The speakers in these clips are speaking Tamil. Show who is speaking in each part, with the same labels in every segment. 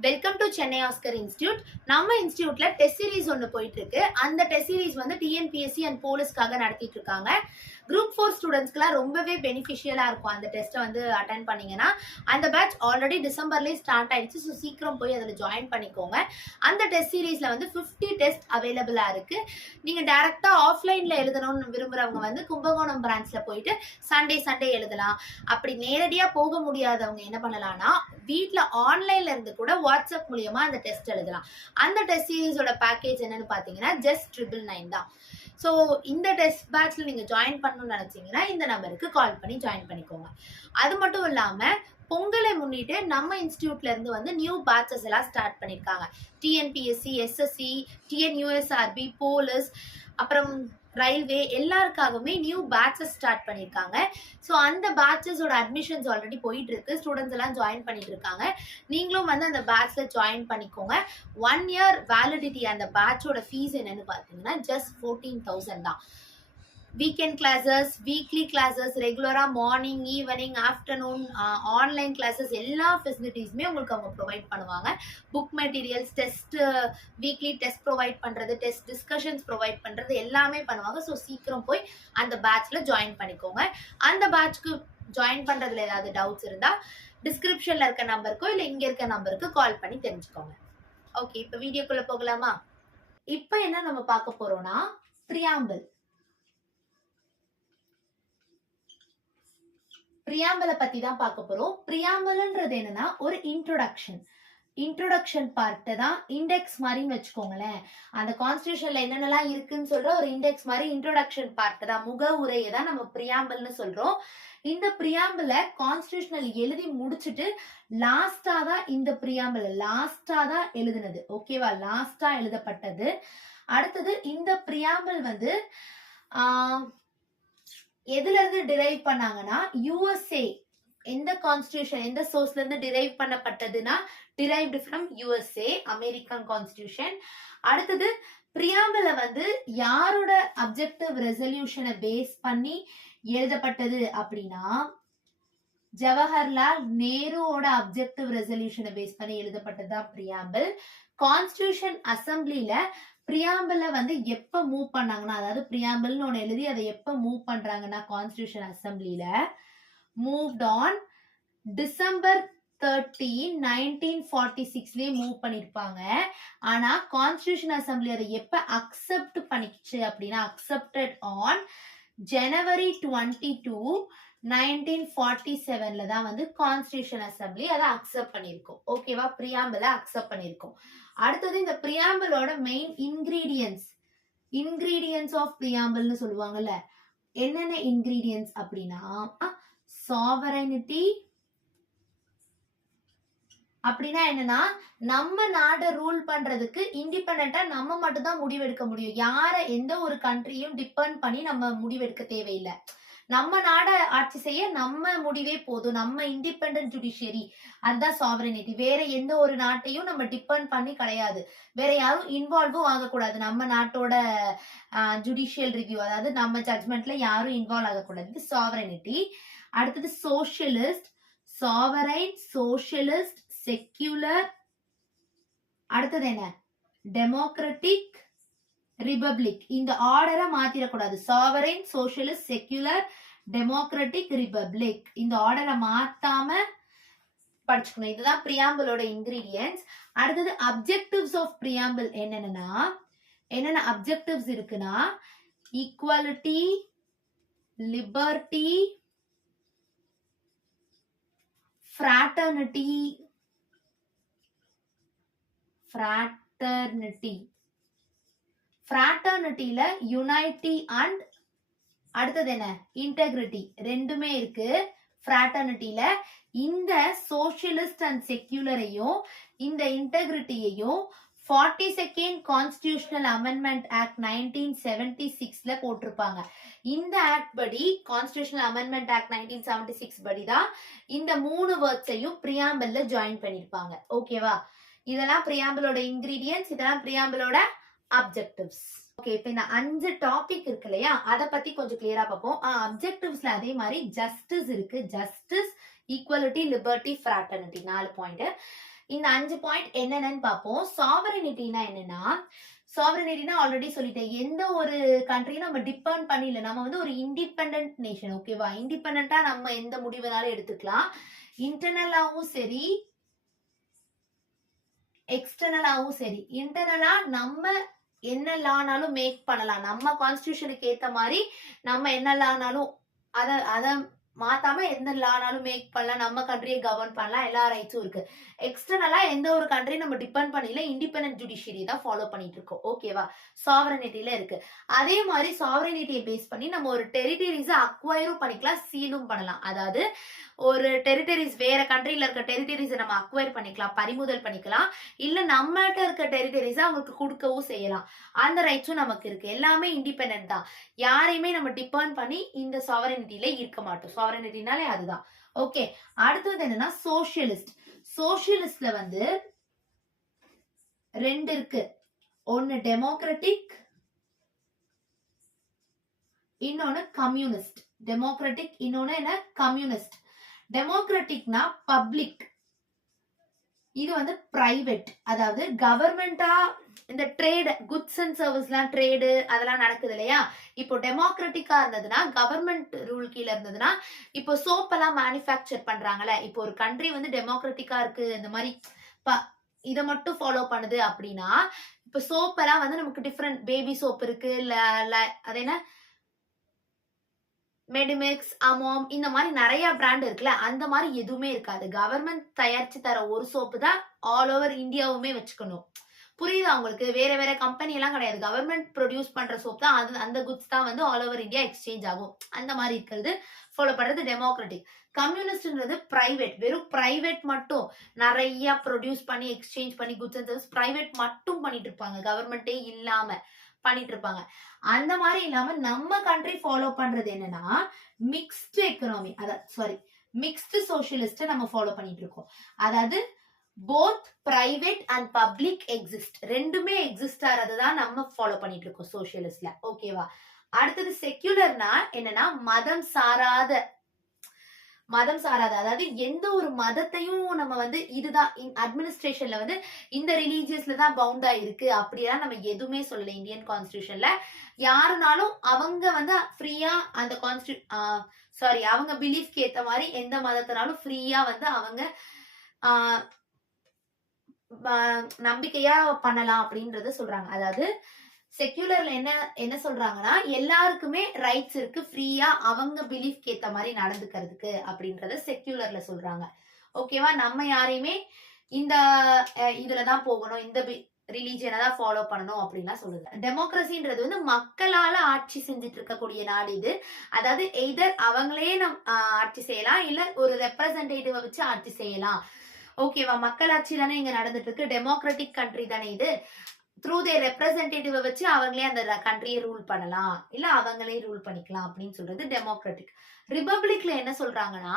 Speaker 1: Welcome to Chennai Oscar institute நம்ம இன்ஸ்டியூட்ல டெஸ்ட் சீரிஸ் ஒன்று போயிட்டு இருக்கு அந்த டெஸ்ட் சீரிஸ் வந்து டிஎன்பிஎஸ்சி அண்ட் போலீஸ்க்காக நடத்திட்டு இருக்காங்க குரூப் ஃபோர் ஸ்டூடெண்ட்ஸ்க்குலாம் ரொம்பவே பெனிஃபிஷியலாக இருக்கும் அந்த டெஸ்ட்டை வந்து அட்டன் பண்ணீங்கன்னா. அந்த பேட்ச் ஆல்ரெடி டிசம்பர்லேயே ஸ்டார்ட் ஆயிடுச்சு. ஸோ சீக்கிரம் போய் அதில் ஜாயின் பண்ணிக்கோங்க. அந்த டெஸ்ட் சீரீஸில் வந்து ஃபிஃப்டி டெஸ்ட் அவைலபிளாக இருக்கு. நீங்கள் டேரெக்டாக ஆஃப்லைனில் எழுதணும்னு விரும்புகிறவங்க வந்து கும்பகோணம் பிரான்ச்சில் போயிட்டு சண்டே சண்டே எழுதலாம். அப்படி நேரடியாக போக முடியாதவங்க என்ன பண்ணலாம்னா வீட்டில் ஆன்லைன்ல இருந்து கூட வாட்ஸ்அப் மூலியமா அந்த டெஸ்ட் எழுதலாம். அந்த டெஸ்ட் சீரிஸோட பேக்கேஜ் என்னன்னு பார்த்தீங்கன்னா ஜஸ்ட் ட்ரிபிள் நைன் தான். ஸோ இந்த டெஸ்ட் பேட்ச்ல நீங்கள் ஜாயின் பண்ணணும்னு நினச்சிங்கன்னா இந்த நம்பருக்கு கால் பண்ணி ஜாயின் பண்ணிக்கோங்க. அது மட்டும் இல்லாமல் பொங்கலை முன்னிட்டு நம்ம இன்ஸ்டியூட்ல இருந்து வந்து நியூ பேட்சஸ் எல்லாம் ஸ்டார்ட் பண்ணியிருக்காங்க டிஎன்பிஎஸ்சி எஸ்எஸ்சி டிஎன்யூஎஸ்ஆர்பி போலீஸ் அப்புறம் ரயில்வே எல்லாருக்காகவுமே நியூ பேட்சஸ் ஸ்டார்ட் பண்ணியிருக்காங்க. ஸோ அந்த பேட்சஸோட அட்மிஷன்ஸ் ஆல்ரெடி போயிட்டு இருக்கு ஸ்டூடெண்ட்ஸ் எல்லாம் ஜாயின் பண்ணிட்டு இருக்காங்க நீங்களும் வந்து அந்த பேட்ச்ல ஜாயின் பண்ணிக்கோங்க. ஒன் இயர் வேலிடிட்டி அந்த பேட்சோட ஃபீஸ் என்னன்னு பார்த்தீங்கன்னா ஜஸ்ட் ஃபோர்டீன் தௌசண்ட் தான். வீக்கெண்ட் கிளாஸஸ் வீக்லி கிளாஸஸ் ரெகுலராக morning evening afternoon online classes எல்லா ஃபெசிலிட்டிஸுமே உங்களுக்கு அவங்க ப்ரொவைட் பண்ணுவாங்க. Book materials test weekly test provide பண்ணுறது டெஸ்ட் டிஸ்கஷன்ஸ் ப்ரொவைட் பண்ணுறது எல்லாமே பண்ணுவாங்க. ஸோ சீக்கிரம் போய் அந்த பேட்ச்சில் ஜாயின் பண்ணிக்கோங்க. அந்த பேட்ச்க்கு ஜாயின் பண்ணுறதுல ஏதாவது டவுட்ஸ் இருந்தால் டிஸ்கிரிப்ஷனில் இருக்க நம்பருக்கோ இல்லை இங்கே இருக்க நம்பருக்கு கால் பண்ணி தெரிஞ்சுக்கோங்க. ஓகே இப்போ வீடியோக்குள்ளே போகலாமா? இப்போ என்ன நம்ம பார்க்க போகிறோம்னா ப்ரியாம்பிள் ப்ரியாம்பலை பத்தி தான் பார்க்க போறோம். ப்ரியாம்பல்ன்றது என்னன்னா ஒரு இன்ட்ரோடக்ஷன் இன்ட்ரோடக்ஷன் பார்ட்டு தான் இண்டெக்ஸ் மாதிரின்னு வச்சுக்கோங்களேன். அந்த கான்ஸ்டியூஷன்ல என்னென்னலாம் இருக்குன்னு சொல்ற ஒரு இண்டெக்ஸ் மாதிரி இன்ட்ரோடக்ஷன் பார்ட்டு தான். முக உரையை தான் நம்ம ப்ரியாம்பல்னு சொல்றோம். இந்த ப்ரியாம்பிள கான்ஸ்டியூஷனல் எழுதி முடிச்சுட்டு லாஸ்டா தான் இந்த ப்ரியாம்பிள் லாஸ்டா தான் எழுதுனது. ஓகேவா லாஸ்டா எழுதப்பட்டது. அடுத்தது இந்த ப்ரியாம்பல் வந்து ஆஹ், எதுல இருந்து டிரைவ் பண்ணாங்கன்னா யுஎஸ்ஏ எந்த கான்ஸ்டியூஷன் எந்த சோர்ஸ்ல இருந்து derive பண்ணப்பட்டதுன்னா derived from USA American constitution அடுத்தது பிரியாம்பிள வந்து யாரோட அப்ஜெக்டிவ் ரெசல்யூஷனை பேஸ் பண்ணி எழுதப்பட்டது அப்படின்னா ஜவஹர்லால் நேருவோட அப்ஜெக்டிவ் ரெசல்யூஷனை பேஸ் பண்ணி எழுதப்பட்டது தான் பிரியாம்பிள் கான்ஸ்டியூஷன் அசம்பிளில பிரியாம்பிள வந்து எப்ப மூவ் பண்ணாங்கன்னா அதாவது பிரியாம்பிள்னு ஒன்று எழுதி அதை எப்ப மூவ் பண்றாங்கன்னா constitution அசம்பிளில moved on December thirteen nineteen forty சிக்ஸ்லயே move பண்ணிருப்பாங்க. ஆனா கான்ஸ்டியூஷன் அசம்பிளி அதை எப்ப அக்செப்ட் பண்ணிக்கிச்சு அப்படின்னா accepted on January twenty two nineteen forty செவன்ல தான் வந்து கான்ஸ்டியூஷன் அசம்பிளி அதை அக்செப்ட் பண்ணியிருக்கோம். ஓகேவா பிரியாம்பிள அக்செப்ட் பண்ணியிருக்கோம். அடுத்தது இந்த பிரியாம்பிளோட மெயின் இன்கிரீடியன்ஸ் இன்கிரீடியன்ஸ் ஆஃப் பிரியாம்பிள்னு சொல்லுவாங்கல்ல. என்னென்ன இன்கிரீடியன்ஸ் அப்படின்னா சாவரனிட்டி அப்படின்னா என்னன்னா நம்ம நாடை ரூல் பண்றதுக்கு இண்டிபெண்டா நம்ம மட்டும் தான் முடிவெடுக்க முடியும். யார எந்த ஒரு கண்ட்ரியும் டிபெண்ட் பண்ணி நம்ம முடிவெடுக்க தேவையில்லை. நம்ம நாடை ஆட்சி செய்ய நம்ம முடிவே போதும். நம்ம இண்டிபெண்டன்ட் ஜுடிஷியரி அதுதான் சாவரனிட்டி வேற எந்த ஒரு நாட்டையும் நம்ம டிபெண்ட் பண்ணி கிடையாது. வேற யாரும் இன்வால்வும் ஆகக்கூடாது. நம்ம நாட்டோட ஜுடிஷியல் ரிவ்யூ அதாவது நம்ம ஜட்மெண்ட்ல யாரும் இன்வால்வ் ஆகக்கூடாது. சாவரனிட்டி அடுத்தது சோஷியலிஸ்ட் சாவரைன் சோஷியலிஸ்ட் செக்யூலர் அடுத்தது என்ன? டெமோக்ராட்டிக் ரிபப்ளிக் இந்த ஆர்டரை மாத்திரக்கூடாது. Sovereign socialist secular democratic republic இந்த ஆர்டரை மாத்தாம படிச்சுக்கணும். இதுதான் பிரியாம்பிளோட இன்கிரீடியன்ஸ் அடுத்தது அப்ஜெக்டிவ்ஸ் ஆஃப் பிரியாம்பிள் என்னென்னா என்னென்ன அப்ஜெக்டிவ்ஸ் இருக்குன்னா ஈக்குவாலிட்டி லிபர்ட்டி ஃப்ராட்டர்னிட்டி ஃப்ராட்டர்னிட்டி ஃப்ராட்டர்னிட்டியில் யுனைட்டி அண்ட் அடுத்தது என்ன? இன்டெகிரிட்டி ரெண்டுமே இருக்கு. ஃப்ராட்டர்னிட்டியில இந்த சோஷியலிஸ்ட் அண்ட் செக்யூலரையும் இந்த இன்டெகிரிட்டியையும் forty second constitutional amendment act nineteen seventy சிக்ஸ்ல போட்டிருப்பாங்க. இந்த ஆக்ட் படி constitutional amendment act nineteen seventy six படி தான் இந்த மூணு வேர்ட்ஸையும் பிரியாம்பிள்ல ஜாயின் பண்ணியிருப்பாங்க ஓகேவா இதெல்லாம் பிரியாம்பிளோட இன்கிரீடியன்ஸ் இதெல்லாம் பிரியாம்பிளோட அப்ஜெக்டிவ்ஸ் ஓகே இப்போ இந்த அஞ்சு டாபிக் இருக்கு இல்லையா? அதை பத்தி கொஞ்சம் கிளியரா பார்ப்போம். அப்ஜெக்டிவ்ஸ்ல அதே மாதிரி ஜஸ்டிஸ் இருக்கு. ஜஸ்டிஸ் ஈக்குவலிட்டி லிபர்ட்டி ஃப்ராட்டர்னிட்டி நாலு பாயிண்ட் இந்த அஞ்சு பாயிண்ட் என்னென்னு பார்ப்போம். சாவரனிட்டினா என்னன்னா சாவரனிட்டினா ஆல்ரெடி சொல்லிட்டேன். எந்த ஒரு கண்ட்ரியும் நம்ம டிபெண்ட் பண்ணிடல. நம்ம வந்து ஒரு இண்டிபெண்ட் நேஷன் ஓகேவா இண்டிபெண்டா நம்ம எந்த முடிவுனாலும் எடுத்துக்கலாம். இன்டர்னலாவும் சரி எக்ஸ்டர்னலாகவும் சரி இன்டர்னலா நம்ம என்ன லானாலும் மேக் பண்ணலாம். நம்ம கான்ஸ்டியூஷனுக்கு ஏற்ற மாதிரி நம்ம என்ன லானாலும் அதை அதை மாத்தாம எந்த லானாலும் மேக் பண்ணலாம். நம்ம கண்ட்ரியை கவர்ன் பண்ணலாம். எல்லா ரைட்ஸும் இருக்கு. எக்ஸ்டர்னலா எந்த ஒரு கண்ட்ரி நம்ம டிபெண்ட் பண்ணல. இண்டிபெண்டன்ட் ஜுடிஷியரி தான் ஃபாலோ பண்ணிட்டு இருக்கோம். ஓகேவா சாவரனிட்டியில இருக்கு. அதே மாதிரி சாவரனிட்டியை பேஸ் பண்ணி நம்ம ஒரு டெரிட்டரிஸை அக்வயரும் பண்ணிக்கலாம். சீலும் பண்ணலாம். அதாவது ஒரு டெரிட்டரிஸ் வேற கண்ட்ரியில இருக்க டெரிட்டரிஸை நம்ம அக்வயர் பண்ணிக்கலாம். பறிமுதல் பண்ணிக்கலாம். இல்ல நம்மகிட்ட இருக்க டெரிட்டரிஸை அவங்களுக்கு கொடுக்கவும் செய்யலாம். அந்த ரைட்ஸும் நமக்கு இருக்கு. எல்லாமே இண்டிபெண்ட் தான். யாரையுமே நம்ம டிபெண்ட் பண்ணி இந்த சாவரனிட்டியில இருக்க மாட்டோம். சாவரனிட்டினாலே அதுதான். ஓகே அடுத்தது என்னன்னா சோசியலிஸ்ட் சோஷியலிஸ்ட்ல வந்து ரெண்டு இருக்கு. ஒன்னு டெமோக்ராட்டிக் இன்னொன்னு கம்யூனிஸ்ட் டெமோக்ராட்டிக் இன்னொன்னு என்ன? கம்யூனிஸ்ட் டெமோக்ராட்டிக்னா பப்ளிக் இது வந்து பிரைவேட் அதாவது கவர்மெண்டா இந்த ட்ரேடு குட்ஸ் அண்ட் சர்வீஸ்லாம் ட்ரேடு அதெல்லாம் நடக்குது இல்லையா? இப்போ டெமோக்ராட்டிக்கா இருந்ததுன்னா கவர்மெண்ட் ரூல் கீழே இருந்ததுன்னா இப்போ சோப்பெல்லாம் மேனுஃபேக்சர் பண்றாங்கல்ல. இப்போ ஒரு கண்ட்ரி வந்து டெமோக்ராட்டிக்கா இருக்கு இந்த மாதிரி ப- இதை மட்டும் ஃபாலோ பண்ணுது அப்படின்னா இப்போ சோப்பெல்லாம் வந்து நமக்கு டிஃப்ரெண்ட் பேபி சோப் இருக்கு அது என்ன? மெடிமிக்ஸ் அமோம் இந்த மாதிரி நிறைய பிராண்ட் இருக்குல்ல அந்த மாதிரி எதுவுமே இருக்காது. கவர்மெண்ட் தயாரிச்சு தர ஒரு சோப்பு தான் ஆல் ஓவர் இந்தியாவுமே வச்சுக்கணும். புரியுதா உங்களுக்கு? வேற வேற கம்பெனி எல்லாம் கிடையாது. கவர்மெண்ட் ப்ரொடியூஸ் பண்ற சோப் தான். அது அந்த குட்ஸ் தான் வந்து ஆல் ஓவர் இந்தியா எக்ஸ்சேஞ்ச் ஆகும். அந்த மாதிரி இருக்கிறது. ஃபாலோ பண்றது டெமோக்ராட்டிக் கம்யூனிஸ்ட்ன்றது பிரைவேட் வெறும் பிரைவேட் மட்டும் நிறைய ப்ரொடியூஸ் பண்ணி எக்ஸ்சேஞ்ச் பண்ணி குட்ஸ் அண்ட் சர்வீஸ் பிரைவேட் மட்டும் பண்ணிட்டு இருப்பாங்க. கவர்மெண்ட்டே இல்லாம பண்ணிட்டு இருப்பாங்க. அந்த மாதிரி இல்லாம நம்ம கண்ட்ரி ஃபாலோ பண்றது என்னன்னா மிக்ஸ்டு எக்கனாமி அதாவது சாரி மிக்ஸ்டு சோசியலிஸ்ட நம்ம ஃபாலோ பண்ணிட்டு இருக்கோம். அதாவது both private and public exist ரெண்டுமே எக்ஸிஸ்ட் ஆறது தான் நம்ம ஃபாலோ பண்ணிட்டு இருக்கோம் சோசியலிஸ்ட்ல ஓகேவா அடுத்தது செக்யூலர்னா என்னன்னா மதம் சாராத மதம் சாராத அதாவது எந்த ஒரு மதத்தையும் நம்ம வந்து இதுதான் அட்மினிஸ்ட்ரேஷன்ல வந்து இந்த ரிலீஜியஸ்ல தான் பவுண்டா இருக்கு அப்படிலாம் நம்ம எதுவுமே சொல்லல. இந்தியன் கான்ஸ்டியூஷன்ல யாருனாலும் அவங்க வந்து ஃப்ரீயா அந்த கான்ஸ்டியூ சாரி அவங்க பிலீஃப்க்கு ஏத்த மாதிரி எந்த மதத்தினாலும் ஃப்ரீயா வந்து அவங்க ஆஹ், நம்பிக்கையா பண்ணலாம் அப்படின்றத சொல்றாங்க. அதாவது செக்யூலர்ல என்ன என்ன சொல்றாங்கன்னா எல்லாருக்குமே ரைட்ஸ் இருக்கு ஃப்ரீயா அவங்க பிலீஃப்க்கு ஏத்த மாதிரி நடந்துக்கிறதுக்கு அப்படின்றத செக்யூலர்ல சொல்றாங்க. ஓகேவா நம்ம யாரையுமே இந்த அஹ், இதுலதான் போகணும் இந்த ரிலீஜியனை தான் ஃபாலோ பண்ணணும் அப்படின்லாம் சொல்லுது டெமோக்ரஸின்றது வந்து மக்களால ஆட்சி செஞ்சுட்டு இருக்கக்கூடிய நாடு இது. அதாவது எய்தர் அவங்களே நம் ஆஹ், ஆட்சி செய்யலாம் இல்ல ஒரு ரெப்ரசன்டேட்டிவ வச்சு ஆட்சி செய்யலாம். ஓகேவா மக்களாட்சி தானே இங்க நடந்துட்டு இருக்கு டெமோக்ராட்டிக் கண்ட்ரி தானே இது. த்ரூ தே ரெப்ரசன்டேட்டிவ வச்சு அவங்களே அந்த கண்ட்ரியை ரூல் பண்ணலாம். இல்ல அவங்களே ரூல் பண்ணிக்கலாம் அப்படின்னு சொல்றது டெமோக்ராட்டிக் ரிபப்ளிக்ல என்ன சொல்றாங்கன்னா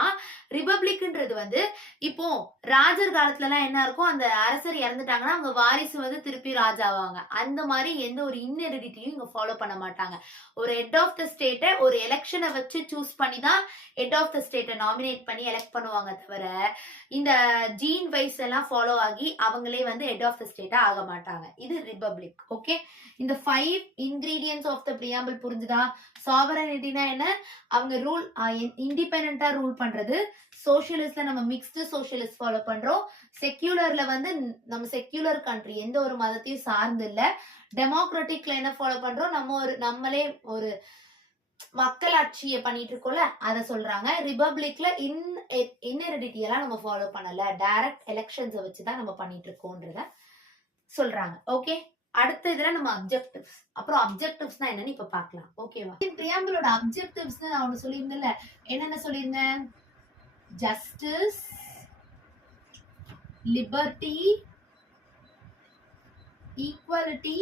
Speaker 1: ரிபப்ளிக்ன்றது வந்து இப்போ ராஜர் காலத்துல எல்லாம் என்ன இருக்கும் அந்த அரசர் இறந்துட்டாங்கன்னா அவங்க வாரிசு வந்து திருப்பி ராஜாவாங்க. அந்த மாதிரி எந்த ஒரு இன்னெரிடிட்டியும் இங்க ஃபாலோ பண்ண மாட்டாங்க. ஒரு ஹெட் ஆஃப் த ஸ்டேட்டை ஒரு எலெக்ஷனை வச்சு சூஸ் பண்ணி தான் ஹெட் ஆஃப் த ஸ்டேட்டை நாமினேட் பண்ணி எலெக்ட் பண்ணுவாங்க தவிர இந்த ஜீன் வைஸ் எல்லாம் ஃபாலோ ஆகி அவங்களே வந்து ஹெட் ஆஃப் த ஸ்டேட்டா ஆக மாட்டாங்க. இது ரிபப்ளிக் ஓகே இந்த five ingredients of the preamble புரிஞ்சுதா? சாவரனிட்டினா என்ன? அவங்க ரூல் இண்டிபெண்டா ரூல் பண்றது. சோசியலிஸ்ட்ல நம்ம மிக்ஸ்டு சோஷியலிஸ்ட் ஃபாலோ பண்றோம். செக்யூலர்ல வந்து நம்ம செக்யூலர் கண்ட்ரி எந்த ஒரு மதத்தையும் சார்ந்து இல்ல. டெமோக்ராட்டிக்ல என்ன ஃபாலோ பண்றோம்? நம்ம ஒரு நம்மளே ஒரு மக்களாட்சியை பண்ணிட்டு இருக்கோம்ல அதை சொல்றாங்க. ரிபப்ளிக்ல இன் இன்னெரிடிட்டி எல்லாம் நம்ம ஃபாலோ பண்ணல. டைரக்ட் எலெக்ஷன்ஸை வச்சுதான் நம்ம பண்ணிட்டு இருக்கோன்றத சொல்றாங்க. ஓகே அடுத்த இதுல நம்ம அப்ஜெக்டிவ்ஸ் அப்புறம் அப்ஜெக்டிவ்ஸ்னா என்னன்னு இப்ப பாக்கலாம் ஓகேவா பிரியாம்பிளோட அப்ஜெக்டிவ்ஸ் நான் ஒன்று சொல்லியிருந்தேன்ல. என்னென்ன சொல்லியிருந்தேன்? Justice liberty equality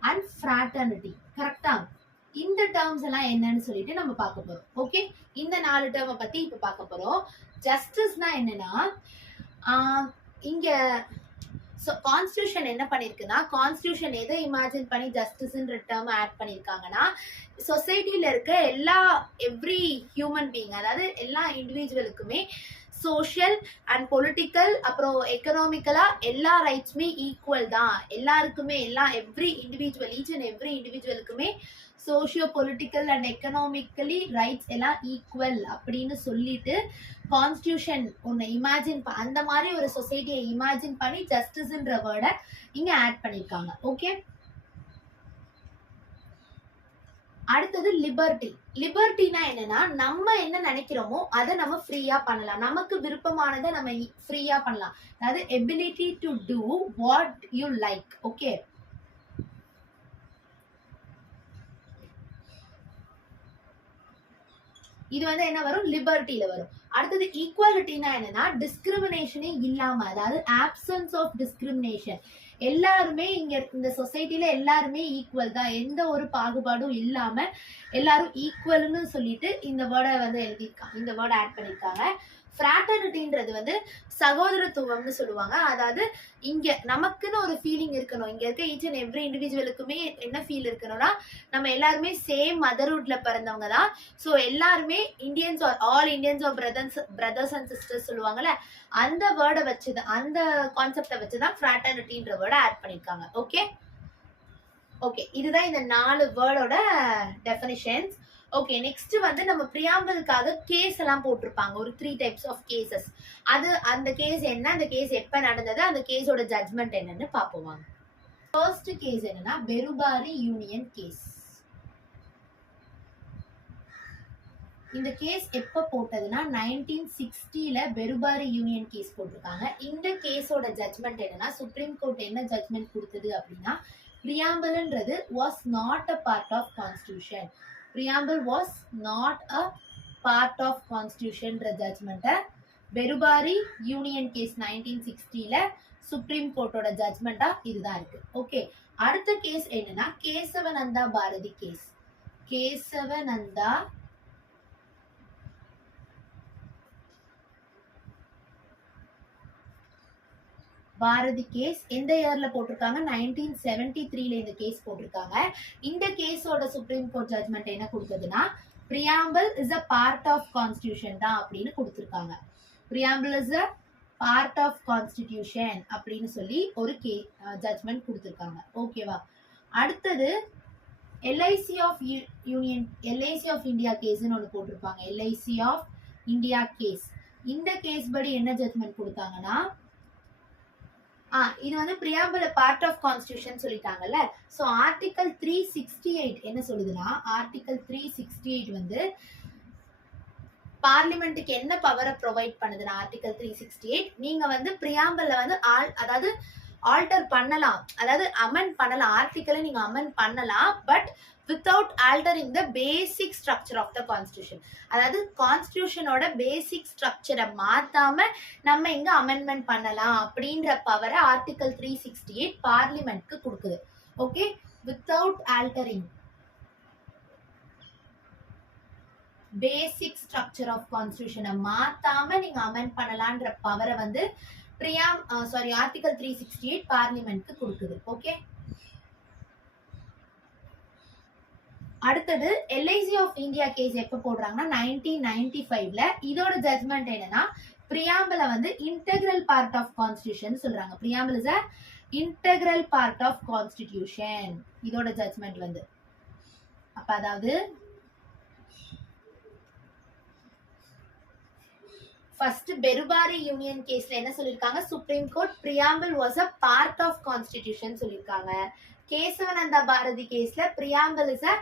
Speaker 1: and fraternity கரெக்டா இந்த டேர்ம்ஸ் எல்லாம் என்னன்னு சொல்லிட்டு நம்ம பார்க்க போறோம். ஓகே இந்த நாலு டேர்மை பத்தி இப்ப பார்க்க போறோம். ஜஸ்டிஸ்னா என்னன்னா ஆஹ் இங்க ஸோ கான்ஸ்டியூஷன் என்ன பண்ணியிருக்குன்னா கான்ஸ்டியூஷன் எதை இமேஜின் பண்ணி ஜஸ்டிஸ்ன்ற டேர்ம் ஆட் பண்ணியிருக்காங்கன்னா சொசைட்டியில் இருக்க எல்லா எவ்ரி ஹியூமன் பீயிங் அதாவது எல்லா இண்டிவிஜுவலுக்குமே சோஷியல் அண்ட் பொலிட்டிக்கல் அப்புறம் எக்கனாமிக்கலா எல்லா ரைட்ஸுமே ஈக்குவல் தான். எல்லாருக்குமே எல்லா every individual each and every இண்டிவிஜுவலுக்குமே socio political and economically rights எல்லாம் ஈக்குவல் அப்படின்னு சொல்லிட்டு கான்ஸ்டியூஷன் ஒன்று இமேஜின் அந்த மாதிரி ஒரு சொசைட்டியை இமேஜின் பண்ணி ஜஸ்டிஸ்ன்ற வேர்டை இங்கே ஆட் பண்ணியிருக்காங்க ஓகே அடுத்தது லிபர்ட்டி லிபர்ட்டினா என்னன்னா நம்ம என்ன நினைக்கிறோமோ அதை நம்ம ஃப்ரீயா பண்ணலாம். நமக்கு விருப்பமானதை நம்ம ஃப்ரீயா பண்ணலாம். அதாவது ability to do what you like okay இது வந்து என்ன வரும்? லிபர்ட்டியில வரும். அடுத்தது ஈக்குவாலிட்டினா என்னன்னா டிஸ்கிரிமினேஷனே இல்லாம அதாவது ஆப்சன்ஸ் ஆஃப் டிஸ்கிரிமினேஷன் எல்லாருமே இங்க இந்த சொசைட்டில எல்லாருமே ஈக்குவல் தான். எந்த ஒரு பாகுபாடும் இல்லாம எல்லாரும் ஈக்குவல்னு சொல்லிட்டு இந்த வேர்டை வந்து எழுதியிருக்காங்க. இந்த வேர்டை ஆட் பண்ணியிருக்காங்க. ஃப்ராட்டர்னிட்டின்றது வந்து சகோதரத்துவம்னு சொல்லுவாங்க. அதாவது இங்கே நமக்குன்னு ஒரு ஃபீலிங் இருக்கணும். இங்கே இருக்க ஈச் அண்ட் எவ்ரி இண்டிவிஜுவலுக்குமே என்ன ஃபீல் இருக்கணும்னா நம்ம எல்லாருமே சேம் மதர்ஹுட்ல பிறந்தவங்க தான். ஸோ எல்லாருமே Indians are all Indians are brothers brothers and sisters சொல்லுவாங்கல்ல அந்த வேர்டை வச்சு தான் அந்த கான்செப்டை வச்சு தான் ஃப்ராட்டர்னிட்டின்ற வேர்டை ஆட் பண்ணியிருக்காங்க ஓகே ஓகே இதுதான் இந்த நாலு வேர்டோட டெஃபினிஷன்ஸ் ஓகே நெக்ஸ்ட் வந்து நம்ம பிரியாம்பலுக்காக கேஸ் எல்லாம் போட்டிருப்பாங்க. ஒரு த்ரீ டைப்ஸ் ஆஃப் கேசஸ் அது அந்த கேஸ் என்ன அந்த கேஸ் எப்ப நடந்தது அந்த கேஸோட ஜட்மெண்ட் என்னன்னு பார்ப்போம் வாங்க. ஃபர்ஸ்ட் கேஸ் என்னன்னா பெருபாரி யூனியன் கேஸ் இந்த கேஸ் எப்போ போட்டதுன்னா நைன்டீன் சிக்ஸ்டில பெருபாரி யூனியன் கேஸ் போட்டிருக்காங்க. இந்த கேஸோட ஜட்மெண்ட் என்னன்னா சுப்ரீம் கோர்ட் என்ன ஜட்மெண்ட் கொடுத்தது அப்படின்னா பிரியாம்பல்ன்றது was not a part of constitution preamble was not a part of constitutionன்ற ஜட்மெண்ட்டை பெருபாரி யூனியன் கேஸ் நைன்டீன் சிக்ஸ்டியில் சுப்ரீம் கோர்ட்டோட ஜட்ஜ்மெண்ட்டாக இதுதான் இருக்குது ஓகே அடுத்த கேஸ் என்னன்னா கேசவநந்தா பாரதி கேஸ் கேசவநந்தா பாரதி கேஸ் எந்த இயர்ல போட்டிருக்காங்க? நைன்டீன் செவன்டி த்ரீல இந்த கேஸ் போட்டிருக்காங்க. இந்த கேஸோட சுப்ரீம் கோர்ட் ஜட்மெண்ட் என்ன கொடுத்ததுன்னா preamble is a part of constitution தான் அப்படின்னு கொடுத்துருக்காங்க. Preamble is a part of constitution அப்படின்னு சொல்லி ஒரு கே ஜட்மெண்ட் கொடுத்துருக்காங்க. ஓகேவா அடுத்தது LIC of union LIC of India கேஸ்ன்னு ஒன்று போட்டிருப்பாங்க. எல்ஐசி ஆஃப் இந்தியா கேஸ் இந்த கேஸ் படி என்ன ஜட்மெண்ட் கொடுத்தாங்கன்னா ஆ இது வந்து preamble part of constitution சொல்லிட்டாங்கல்ல? So article three sixty eight என்ன சொல்லுதுன்னா ஆர்டிகல் த்ரீ சிக்ஸ்டி எயிட் வந்து பார்லிமெண்ட்டுக்கு என்ன பவரை ப்ரொவைட் பண்ணுதுன்னா ஆர்டிகல் த்ரீ சிக்ஸ்டி எயிட் நீங்கள் வந்து பிரியாம்பிள்ல வந்து ஆல் அதாவது ஆல்டர் பண்ணலாம். அதாவது அமெண்ட் பண்ணலாம். ஆர்டிக்கலை நீங்கள் அமெண்ட் பண்ணலாம். But without altering the basic structure of the constitution அதாவது கான்ஸ்டியூஷனோட பேசிக் ஸ்ட்ரக்சரை மாற்றாம நம்ம இங்கே அமெண்ட்மெண்ட் பண்ணலாம் அப்படின்ற பவரை ஆர்டிக்கல் த்ரீ சிக்ஸ்டி எயிட் பார்லிமெண்ட்க்கு கொடுக்குது. Okay without altering basic structure of கான்ஸ்டியூஷனை மாற்றாம நீங்க அமெண்ட் பண்ணலான்ற பவரை வந்து பிரியாம் sorry article three sixty eight பார்லிமெண்ட்க்கு கொடுக்குது. ஓகே அடுத்தது எல்ஐசி ஆஃப் இந்தியா கேஸ் எப்போ போடுறாங்கன்னா நைன்டீன் நைன்டி ஃபைவ்ல இதோட ஜட்மெண்ட் என்னன்னா பிரியாம்பிள வந்து இன்டெக்ரல் பார்ட் ஆஃப் கான்ஸ்டியூஷன் சொல்றாங்க. Preamble is a integral part of constitution இதோட ஜட்மெண்ட் வந்து. அப்ப அதாவது ஃபர்ஸ்ட் பெருபாரி யூனியன் கேஸ்ல என்ன சொல்லியிருக்காங்க supreme court preamble was a part of constitution சொல்லியிருக்காங்க கேசவனந்தா பாரதி கேஸ்ல preamble is a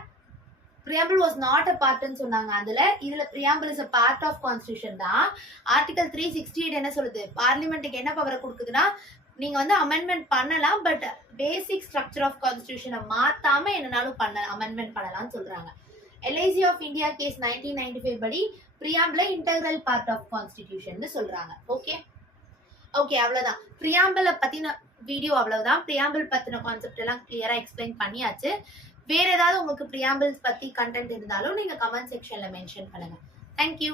Speaker 1: preamble was not a பார்ட்னு சொன்னாங்க அதுல. இதுல preamble is a part of constitution தான். ஆர்டிகல் த்ரீ சிக்ஸ்டி எயிட் என்ன சொல்லுது? பார்லிமெண்ட்டுக்கு என்ன பவரை கொடுக்குதுன்னா நீங்க வந்து அமெண்ட்மெண்ட் பண்ணலாம் பட் பேசிக் ஸ்ட்ரக்சர் ஆஃப் கான்ஸ்டியூஷனை மாத்தாம என்னனாலும் பண்ண அமெண்ட்மெண்ட் பண்ணலாம்னு சொல்றாங்க. LIC of India case nineteen ninety five படி பிரியாம்பிள இன்டெகிரல் பார்ட் ஆஃப் கான்ஸ்டிடியூஷன் சொல்றாங்க. ஓகே ஓகே அவ்வளவுதான். பிரியாம்பிள பத்தின வீடியோ அவ்வளவுதான். பிரியாம்பிள் பத்தின கான்செப்ட் எல்லாம் கிளியரா எக்ஸ்பிளைன் பண்ணியாச்சு. வேற ஏதாவது உங்களுக்கு பிரியாம்பிள்ஸ் பத்தி கண்டென்ட் இருந்தாலும் நீங்க கமெண்ட் செக்ஷன்ல மென்ஷன் பண்ணுங்க. தேங்க்யூ